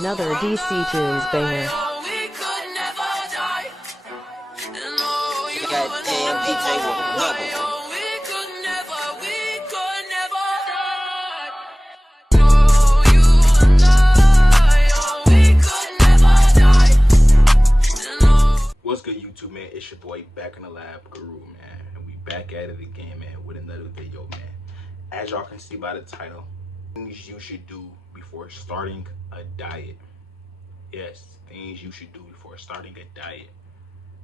another DC Tunes banger. Goddamn DJ with another one. What's good, YouTube, man? It's your boy back in the lab, Guru, man, and we back at it again, man, with another video, man. As y'all can see by the title, things you should do before starting a diet. Yes, things you should do before starting a diet.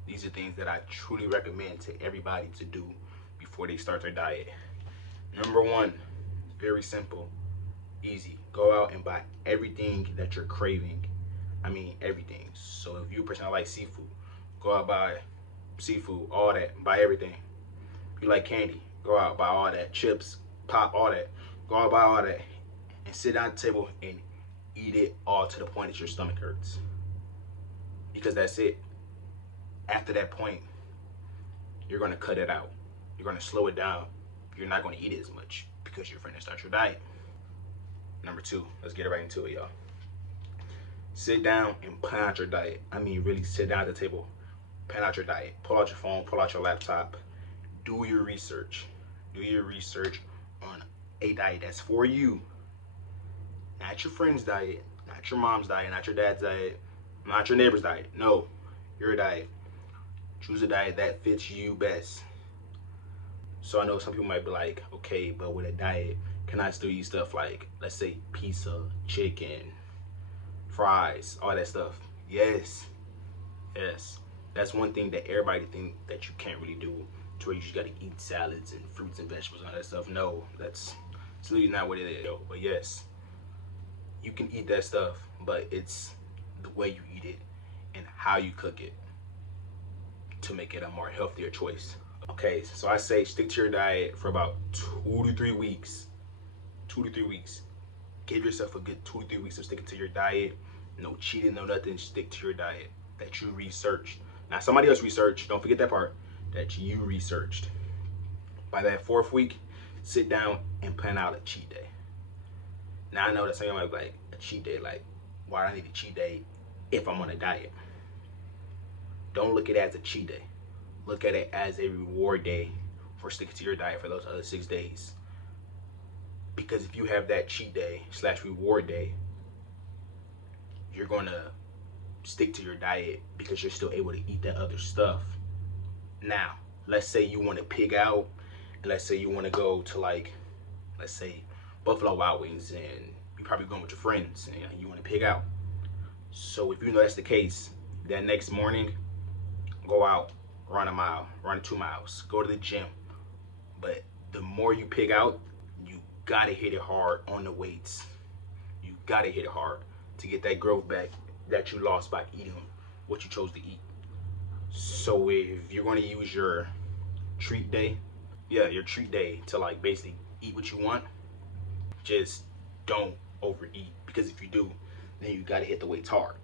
These are things that I truly recommend to everybody to do before they start their diet. Number one, very simple, easy. Go out and buy everything that you're craving. I mean, everything. So if you're a person that likes seafood, go out, buy seafood, all that, buy everything. If you like candy, go out, buy all that. Chips, pop, all that. Go out, buy all that. And sit down at the table and eat it all to the point that your stomach hurts. Because that's it. After that point, you're going to cut it out. You're going to slow it down. You're not going to eat it as much because you're going to start your diet. Number two, let's get right into it, y'all. Sit down and plan out your diet. I mean, really sit down at the table, plan out your diet. Pull out your phone, pull out your laptop. Do your research. Do your research on a diet that's for you. Not your friend's diet, not your mom's diet, not your dad's diet, not your neighbor's diet. No, your diet. Choose a diet that fits you best. So I know some people might be like, okay, but with a diet, can I still eat stuff like, let's say, pizza, chicken, fries, all that stuff? Yes. That's one thing that everybody think that you can't really do, to where you just gotta eat salads and fruits and vegetables and all that stuff. No, that's literally not what it is, yo. But yes, you can eat that stuff, but it's the way you eat it and how you cook it to make it a more healthier choice. Okay, so I say stick to your diet for about 2 to 3 weeks. 2 to 3 weeks. Give yourself a good 2 to 3 weeks of sticking to your diet. No cheating, no nothing. Stick to your diet that you researched. Now, somebody else researched. Don't forget that part, that you researched. By that 4th week, sit down and plan out a cheat day. Now, I know that some of you might be like, a cheat day, like, why do I need a cheat day if I'm on a diet? Don't look at it as a cheat day. Look at it as a reward day for sticking to your diet for those other 6 days. Because if you have that cheat day / reward day, you're gonna stick to your diet because you're still able to eat that other stuff. Now, let's say you want to pig out, and let's say you want to go to, like, let's say Buffalo Wild Wings, and you're probably going with your friends and you want to pig out. So if you know that's the case, that next morning, go out, run a mile, run 2 miles, go to the gym. But the more you pig out, you gotta hit it hard on the weights. You gotta hit it hard to get that growth back that you lost by eating what you chose to eat. So if you're gonna use your treat day, your treat day to, like, basically eat what you want, just don't overeat, because if you do, then you gotta hit the weights hard.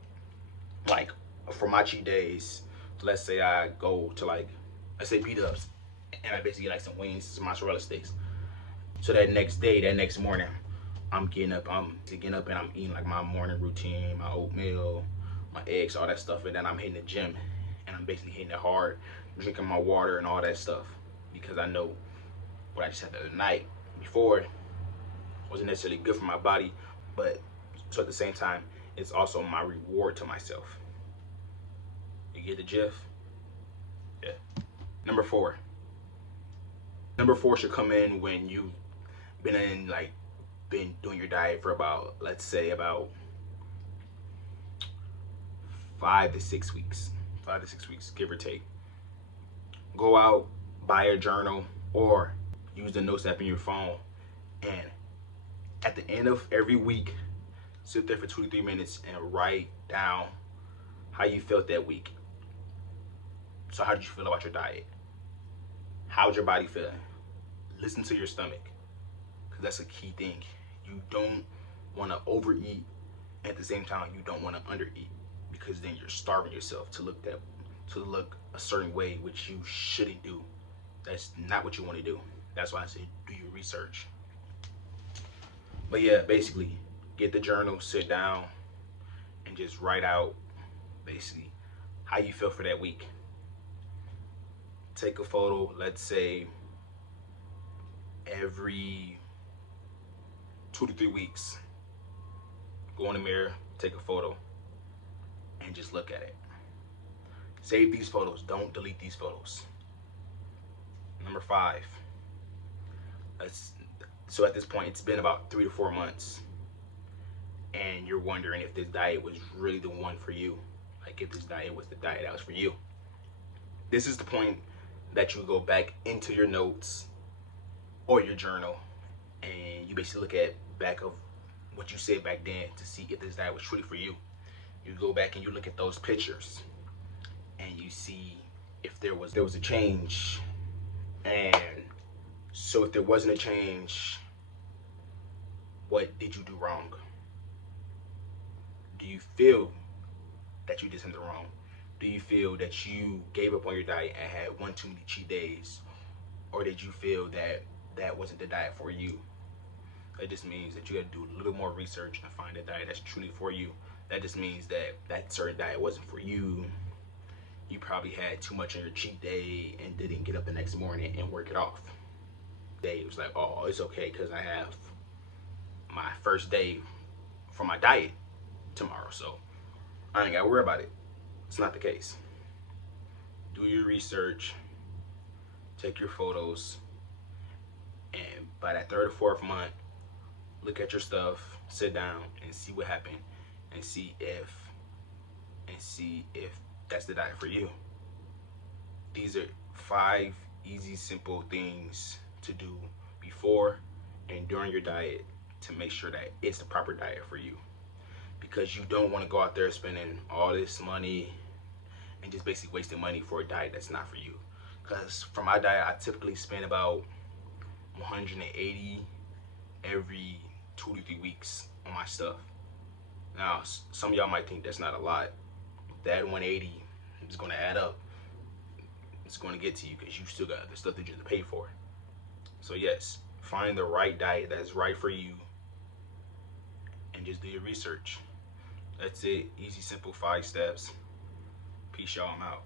Like, for my cheat days, let's say I go to, like, let's say B-Dubs, and I basically get like some wings, some mozzarella sticks. So that next day, that next morning, I'm getting up and I'm eating like my morning routine, my oatmeal, my eggs, all that stuff, and then I'm hitting the gym, and I'm basically hitting it hard, drinking my water and all that stuff, because I know what I just had the other night before wasn't necessarily good for my body, but so at the same time, it's also my reward to myself. You get the gif? Yeah. Number four should come in when you've been doing your diet for about, let's say, about 5 to 6 weeks. 5 to 6 weeks, give or take. Go out, buy a journal, or use the notes app in your phone, and at the end of every week, sit there for 2 to 3 minutes and write down how you felt that week. So how did you feel about your diet? How's your body feeling? Listen to your stomach, because that's a key thing. You don't want to overeat, at the same time you don't want to undereat, because then you're starving yourself to look a certain way, which you shouldn't do. That's not what you want to do. That's why I say do your research. But yeah, basically, get the journal, sit down, and just write out basically how you feel for that week. Take a photo, let's say every 2 to 3 weeks. Go in the mirror, take a photo, and just look at it. Save these photos, don't delete these photos. Number 5. So at this point, it's been about 3 to 4 months, and you're wondering if this diet was really the one for you. Like if this diet was the diet that was for you. This is the point that you go back into your notes or your journal, and you basically look at back of what you said back then to see if this diet was truly for you. You go back and you look at those pictures, and you see if there was a change. And so if there wasn't a change, what did you do wrong? Do you feel that you did something wrong? Do you feel that you gave up on your diet and had one too many cheat days? Or did you feel that that wasn't the diet for you? That just means that you got to do a little more research and find a diet that's truly for you. That just means that that certain diet wasn't for you. You probably had too much on your cheat day and didn't get up the next morning and work it off. It was like, oh, it's okay because I have my first day for my diet tomorrow, so I ain't got to worry about it. It's not the case. Do your research, take your photos, and by that 3rd or 4th month, look at your stuff, sit down, and see what happened, and see if that's the diet for you. These are 5 easy, simple things to do before and during your diet to make sure that it's the proper diet for you. Because you don't want to go out there spending all this money and just basically wasting money for a diet that's not for you. Because for my diet, I typically spend about $180 every 2 to 3 weeks on my stuff. Now, some of y'all might think that's not a lot. That 180 is going to add up. It's going to get to you because you still got the stuff that you have to pay for. So yes, find the right diet that's right for you and just do your research. That's it. Easy, simple 5 steps. Peace, y'all. I'm out.